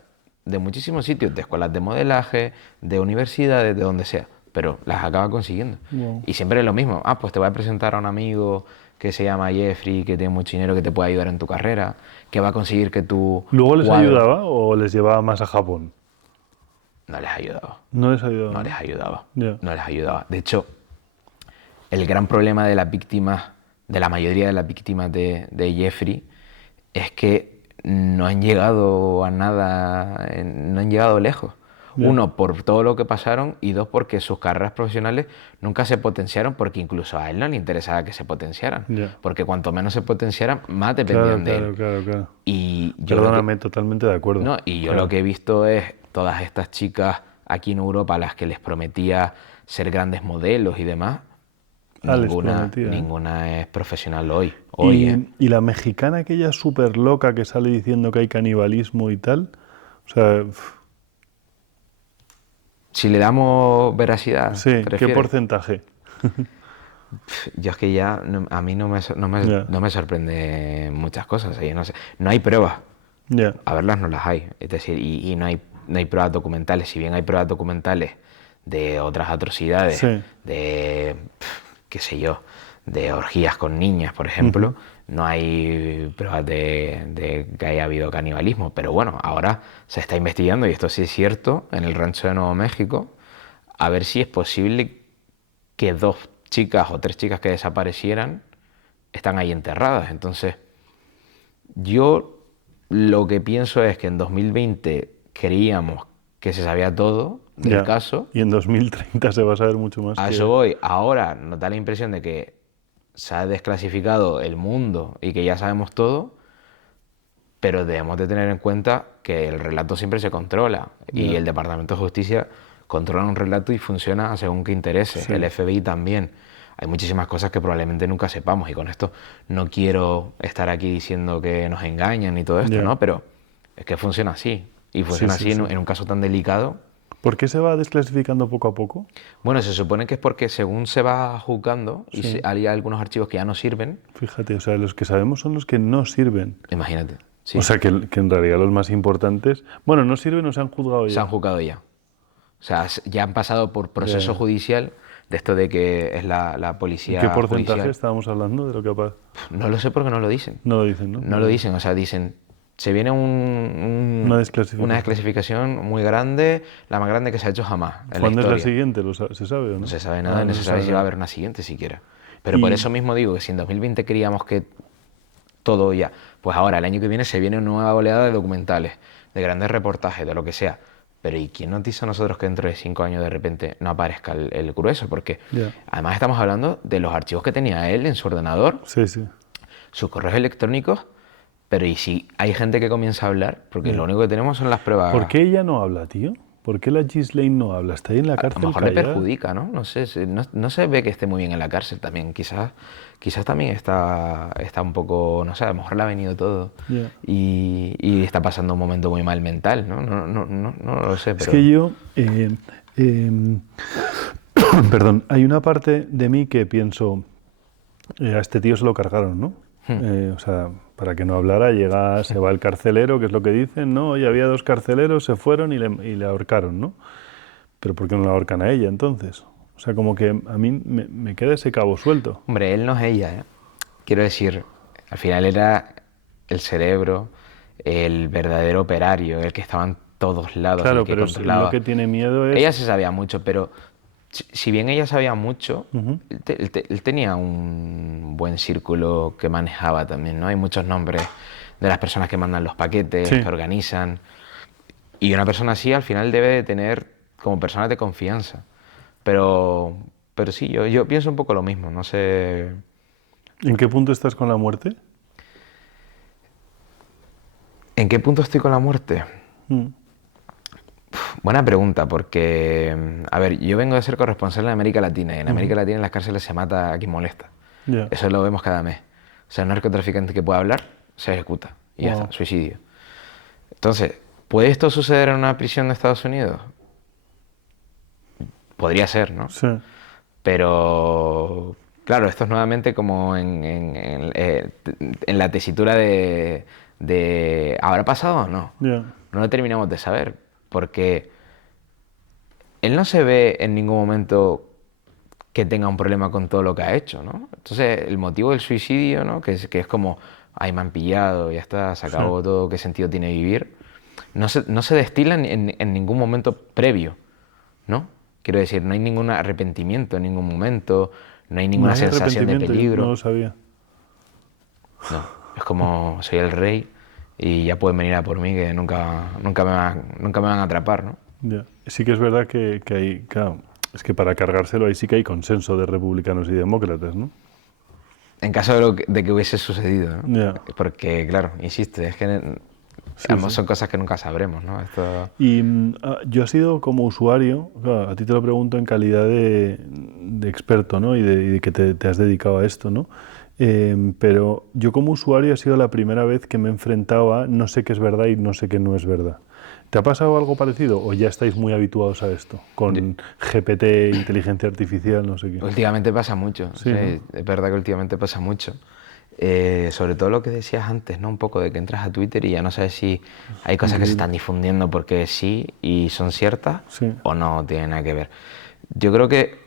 De muchísimos sitios, de escuelas de modelaje, de universidades, de donde sea. Pero las acaba consiguiendo. Wow. Y siempre es lo mismo. Ah, pues te voy a presentar a un amigo que se llama Jeffrey, que tiene mucho dinero, que te puede ayudar en tu carrera, que va a conseguir que tu ¿Luego les cuadro... ayudaba o les llevaba más a Japón? No les ayudaba. No les ayudaba, No les ¿no? ayudaba. Ya. No les ayudaba. De hecho, el gran problema de las víctimas, de la mayoría de las víctimas de Jeffrey, es que no han llegado a nada, no han llegado lejos. Ya. Uno, por todo lo que pasaron, y dos, porque sus carreras profesionales nunca se potenciaron, porque incluso a él no le interesaba que se potenciaran. Ya. Porque cuanto menos se potenciaran, más Claro, dependían de él. claro, claro, claro. Y yo lo que, Perdóname, totalmente de acuerdo. no, y yo lo Claro. que he visto es todas estas chicas aquí en Europa a las que les prometía ser grandes modelos y demás, Ah, les ninguna, prometía, ¿eh? ninguna es profesional hoy. Hoy, ¿eh? Y la mexicana aquella súper loca que sale diciendo que hay canibalismo y tal, o sea, Si le damos veracidad, sí, ¿te ¿qué refieres? porcentaje? Yo es que ya a mí Ya, no me sorprende muchas cosas. Yo no sé. No hay pruebas. ya, A verlas no las hay. Es decir, y no hay pruebas documentales. Si bien hay pruebas documentales de otras atrocidades, sí, de, qué sé yo, de orgías con niñas, por ujú, ejemplo, no hay pruebas de que haya habido canibalismo. Pero bueno, ahora se está investigando, y esto sí es cierto, en el rancho de Nuevo México, a ver si es posible que dos chicas o tres chicas que desaparecieran están ahí enterradas. Entonces, yo lo que pienso es que en 2020 creíamos que se sabía todo del ya. caso. Y en 2030 se va a saber mucho más A eso que... voy. Ahora nos da la impresión de que se ha desclasificado el mundo y que ya sabemos todo, pero debemos de tener en cuenta que el relato siempre se controla y Ya, el Departamento de Justicia controla un relato y funciona según qué intereses. sí, El FBI también. Hay muchísimas cosas que probablemente nunca sepamos, y con esto no quiero estar aquí diciendo que nos engañan y todo esto, ya, ¿no? Pero es que funciona así, y sí, funciona sí, así sí. en un caso tan delicado. ¿Por qué se va desclasificando poco a poco? Bueno, se supone que es porque según se va juzgando y Sí, hay algunos archivos que ya no sirven, fíjate, o sea, los que sabemos son los que no sirven. imagínate, O sí, sea, que en realidad los más importantes, bueno, no sirven o se han juzgado se han ya. juzgado ya. O sea, ya han pasado por Ya, proceso ya. judicial, de esto de que es la ¿Y qué policía porcentaje judicial. estábamos hablando de lo que ha pasado? No lo sé porque no lo dicen. No lo dicen, ¿no? No lo Vale. dicen, o sea, dicen, se viene Una una desclasificación. desclasificación muy grande, la más grande que se ha hecho jamás en la ¿Cuándo es la y siguiente? ¿Se sabe o no no? se sabe nada, Ah, y no no se se sabe sabe si va a nada. haber una siguiente siquiera. Pero por Y eso mismo digo que si en 2020 creíamos que todo ya, pues ahora el año que viene se viene una nueva oleada de documentales, de grandes reportajes, de lo que sea. Pero ¿y quién nos dice a nosotros que dentro de 5 años de repente no aparezca el grueso? Porque ya, además estamos hablando de los archivos que tenía él en su ordenador, sí, sí, sus correos electrónicos. Pero ¿y si hay gente que comienza a hablar? Porque lo ya. único que tenemos son las ¿Por pruebas. qué ella no habla, tío? ¿Por qué la Ghislaine no habla? Está ahí en la A lo cárcel mejor le callada. perjudica, ¿no? No sé, no se ve que esté muy bien en la cárcel también. Quizás también está un poco, no sé, a lo mejor le ha venido todo Ya. y está pasando un momento muy mal mental, ¿no? No lo sé, Es que pero yo, perdón, hay una parte de mí que pienso, a este tío se lo cargaron, ¿no? O sea, para que no hablara, llega, se va el carcelero, que es lo que dicen, ¿no? Y había dos carceleros, se fueron y le ahorcaron, ¿no? Pero ¿por qué no la ahorcan a ella entonces? O sea, como que a mí me queda ese cabo suelto. hombre, él no es ella, ¿eh? Quiero decir, al final era el cerebro, el verdadero operario, el que estaba en todos lados, el Claro, que pero lo controlaba. que tiene miedo Ella es... se sabía mucho, pero si bien ella sabía mucho, Ujú, él tenía un buen círculo que manejaba también, ¿no? Hay muchos nombres de las personas que mandan los paquetes, sí, que organizan. Y una persona así al final debe de tener como personas de confianza. Pero, pero sí, yo pienso un poco lo mismo, no sé. ¿en qué punto estás con la muerte? ¿En qué punto estoy con la muerte? Mm, Buena pregunta, porque, a ver, yo vengo de ser corresponsal en América Latina, y en América ujú, Latina en las cárceles se mata a quien molesta. ya. Eso lo vemos cada mes. O sea, un narcotraficante que pueda hablar, se ejecuta. Y ya está, Wow. suicidio. Entonces, ¿puede esto suceder en una prisión de Estados Unidos? Podría ser, ¿no? Sí, Pero, claro, esto es nuevamente como en la tesitura de ¿habrá pasado o no? ya. No lo terminamos de saber, porque él no se ve en ningún momento que tenga un problema con todo lo que ha hecho, ¿no? Entonces, el motivo del suicidio, ¿no? Que es como, ay, me han pillado, ya está, se Sí. acabó todo, ¿qué sentido tiene vivir? No se destila en ningún momento previo, ¿no? Quiero decir, no hay ningún arrepentimiento en ningún momento, no hay No ninguna hay sensación de arrepentimiento, yo no peligro, lo sabía. no. Es como, soy el rey y ya pueden venir a por mí que nunca me van a atrapar, ¿no? Ya. Sí que es verdad que hay, claro, es que para cargárselo ahí sí que hay consenso de republicanos y demócratas, ¿no? En caso de que hubiese sucedido, ¿no? Ya, Porque, claro, insisto, es que sí, además sí. son cosas que nunca sabremos, ¿no? Esto... Y yo he sido como usuario, claro, a ti te lo pregunto en calidad de experto, ¿no? Y de que te has dedicado a esto, ¿no? Pero yo como usuario ha sido la primera vez que me he enfrentado a no sé qué es verdad y no sé qué no es verdad. ¿Te ha pasado algo parecido o ya estáis muy habituados a esto? Yo- Con GPT, inteligencia artificial, no sé qué. Últimamente pasa mucho, Sí, sí, ¿no? es verdad que últimamente pasa mucho. Sobre todo lo que decías antes, ¿no? Un poco de que entras a Twitter y ya no sabes si hay cosas que se Increíble. están difundiendo porque sí y son ciertas Sí, o no tienen nada que ver. Yo creo que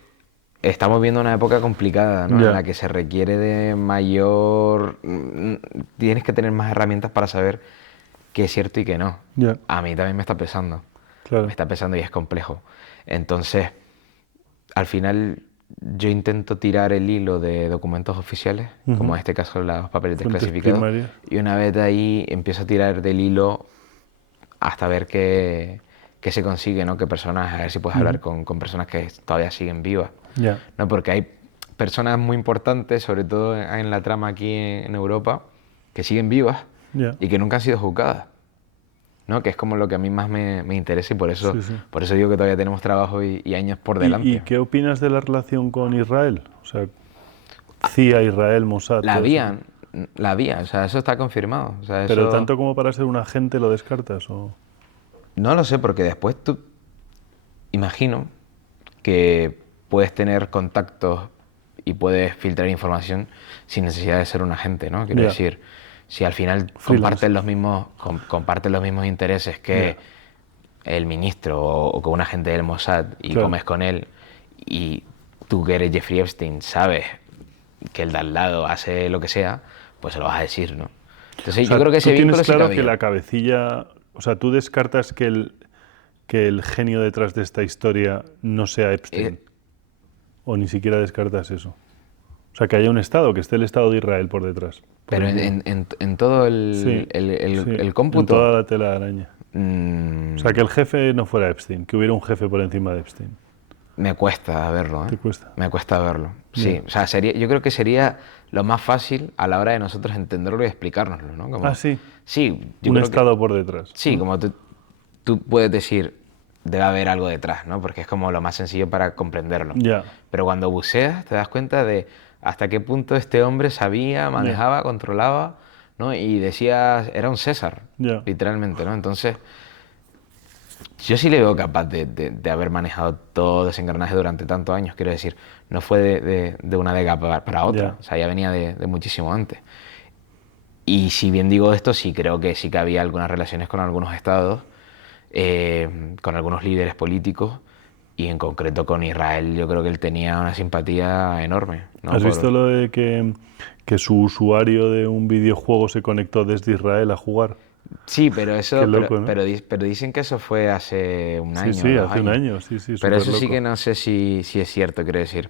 estamos viendo una época complicada, ¿no? En ya, la que se requiere de mayor... Tienes que tener más herramientas para saber qué es cierto y qué no. ya, A mí también me está pesando. Me claro. está pesando y es complejo. Entonces, al final, yo intento tirar el hilo de documentos oficiales, como Ujú. en este caso los papeles Fuentes desclasificados, primarias. y una vez de ahí empiezo a tirar del hilo hasta ver qué se consigue, ¿no? Qué personas, a ver si puedes Ujú. hablar con personas que todavía siguen vivas. Ya, ¿No? Porque hay personas muy importantes, sobre todo en la trama aquí en Europa, que siguen vivas ya. y que nunca han sido juzgadas. ¿No? Que es como lo que a mí más me interesa y por eso, Sí, sí. por eso digo que todavía tenemos trabajo y años por ¿Y delante. qué opinas de la relación con Israel? O sea, CIA, Israel, Mossad, La todo eso. había, la había, o sea, eso está confirmado. O sea, Pero eso tanto como para ser un agente lo descartas o... no lo sé porque después tú imagino que puedes tener contactos y puedes filtrar información sin necesidad de ser un agente, ¿no? Quiero Ya, decir, si al final freelance. comparten los mismos intereses Ya, que el ministro o con un agente del Mossad y claro. comes con él y tú que eres Jeffrey Epstein sabes que el de al lado hace lo que sea, pues se lo vas a decir, ¿no? O Entonces yo sea, creo que tú ese tienes vínculo sí que claro que había. la cabecilla... O sea, tú descartas que el genio detrás de esta historia no sea Epstein. Eh, O ni siquiera descartas eso. O sea, que haya un Estado, que esté el Estado de Israel por detrás, por pero encima. en todo Sí, el sí, en toda cómputo, la tela de araña. O sea, mm, que el jefe no fuera Epstein, que hubiera un jefe por encima de Epstein. me cuesta verlo, ¿eh? ¿Te cuesta? Me cuesta verlo. Ya. Sí, o sea, yo creo que sería lo más fácil a la hora de nosotros entenderlo y explicárnoslo, ¿no? Ah, Como, sí, sí, yo un creo que Estado por detrás, sí, ¿no? como tú puedes decir, debe haber algo detrás, ¿no? Porque es como lo más sencillo para comprenderlo. Ya, Pero cuando buceas te das cuenta de hasta qué punto este hombre sabía, ya, manejaba, controlaba, ¿no? Y decía, era un César, ya, literalmente, ¿no? Entonces, yo sí le veo capaz de haber manejado todo ese engranaje durante tantos años, quiero decir, no fue de una década para otra, ya, o sea, ya venía de muchísimo antes. Y si bien digo esto, sí creo que sí que había algunas relaciones con algunos estados, con algunos líderes políticos, y en concreto con Israel, yo creo que él tenía una simpatía enorme, ¿no? ¿Has visto lo de que su usuario de un videojuego se conectó desde Israel a jugar? Sí, pero Qué eso, loco, ¿no? pero dicen que eso fue hace un Sí, año o sí, dos hace un años. año, sí, sí, Pero súper eso sí que loco. no sé si es cierto, quiero decir.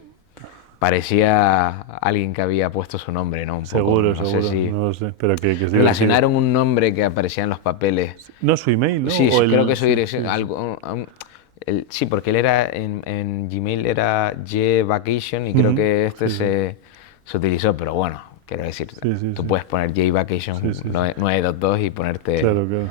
Parecía alguien que había puesto su nombre, ¿no? Un poco, Seguro, no sé seguro, si... no lo sé, pero que sí, sí. Relacionaron un nombre que aparecía en los papeles. No, su email, ¿no? Sí, O creo que el... su Sí, dirección, sí, sí. algo, sí, porque él era en Gmail era Vacation y creo Ujú, que este sí, sí. se utilizó, pero bueno, Quiero decir, Sí, sí, tú sí. puedes poner J Vacation Sí, sí, sí. 922 y ponerte... Claro, claro.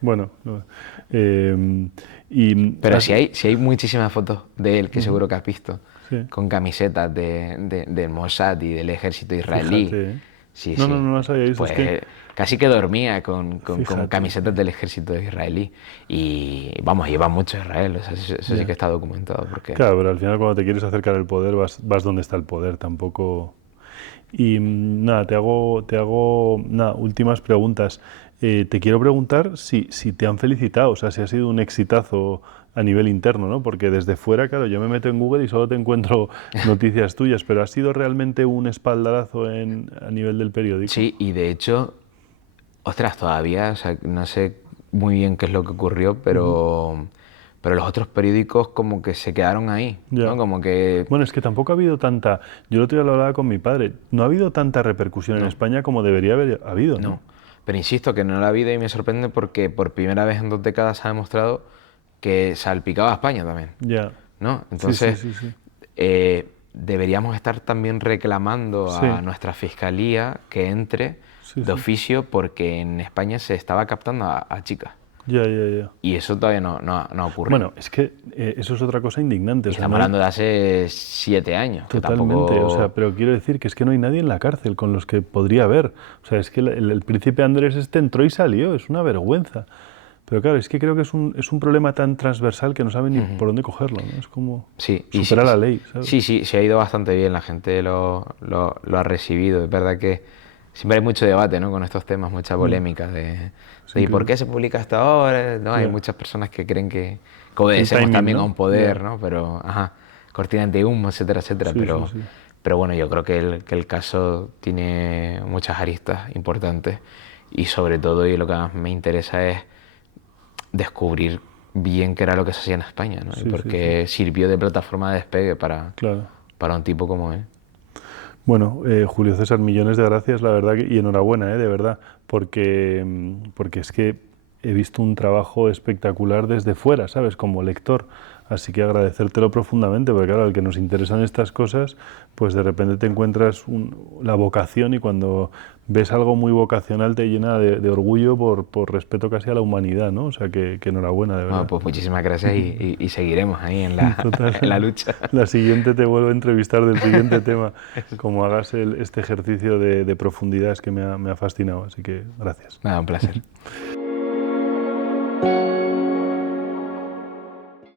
Bueno, no. Eh, y Pero si hay muchísimas fotos de él que Ujú. seguro que has visto, Sí, con camisetas del Mossad y del ejército israelí. fíjate, ¿eh? Sí, No, no, sí. no lo sabía eso, es Pues que, casi que dormía con fíjate, es que, camisetas del ejército israelí. Y vamos, lleva mucho a Israel, o sea, eso sí ya. que está documentado. Porque Claro, pero al final cuando te quieres acercar al poder vas donde está el poder, tampoco... Y nada, te hago nada, últimas preguntas. Te quiero preguntar si te han felicitado, o sea, si ha sido un exitazo a nivel interno, ¿no? Porque desde fuera, claro, yo me meto en Google y solo te encuentro noticias tuyas, pero ¿ha sido realmente un espaldarazo a nivel del periódico? sí, y de hecho, ostras, todavía, o sea, no sé muy bien qué es lo que ocurrió, Ujú. pero los otros periódicos como que se quedaron ahí, ¿no? Ya. Como que Bueno, es que tampoco ha habido tanta, yo el otro día lo hablaba con mi padre, no ha habido tanta repercusión en no. España como debería haber habido, ¿no? No, pero insisto que no la ha habido y me sorprende porque por primera vez en 2 décadas se ha demostrado que salpicaba a España también, Ya. ¿no? Sí, sí, Entonces, sí, sí. deberíamos estar también reclamando a Sí, nuestra fiscalía que entre sí, de sí. oficio porque en España se estaba captando a chicas Ya, ya, ya. y eso todavía no ha ocurrido. Bueno, es que eso es otra cosa indignante, Y o sea, estamos no hay hablando de hace 7 años, que totalmente, o sea, tampoco... pero quiero decir que es que no hay nadie en la cárcel con los que podría haber. O sea, es que el príncipe Andrés este entró y salió, es una vergüenza. Pero claro, es que creo que es un problema tan transversal que no saben ni por dónde cogerlo, ¿no? Es como Sí, y sí, supera la ley, ¿sabes? sí, sí, se ha ido bastante bien, la gente lo ha recibido. Es verdad que siempre hay mucho debate, ¿no? Con estos temas, mucha Mm, polémica es ¿y por increíble. qué se publica hasta ahora? ¿No? Hay Ya. muchas personas que creen que El obedecemos timing, también a ¿no? un poder, Ya. ¿no? Pero, ajá, cortina de humo, etcétera, etcétera. Sí, sí, sí. Pero bueno, yo creo que el caso tiene muchas aristas importantes y sobre todo, y lo que más me interesa es descubrir bien qué era lo que se hacía en España, ¿no? Y Sí, sí, sí. porque sirvió de plataforma de despegue Claro. para un tipo como él. Bueno, Julio César, millones de gracias, la verdad, y enhorabuena, de verdad, porque es que he visto un trabajo espectacular desde fuera, ¿sabes? Como lector. Así que agradecértelo profundamente, porque claro, al que nos interesan estas cosas, pues de repente te encuentras la vocación y cuando ves algo muy vocacional te llena de orgullo por respeto casi a la humanidad, ¿no? O sea que enhorabuena, de Bueno, verdad. pues muchísimas gracias y seguiremos ahí en la, Total. en la lucha. La siguiente te vuelvo a entrevistar del siguiente tema, como hagas este ejercicio de profundidad, es que me ha fascinado, así que gracias. Nada, un placer.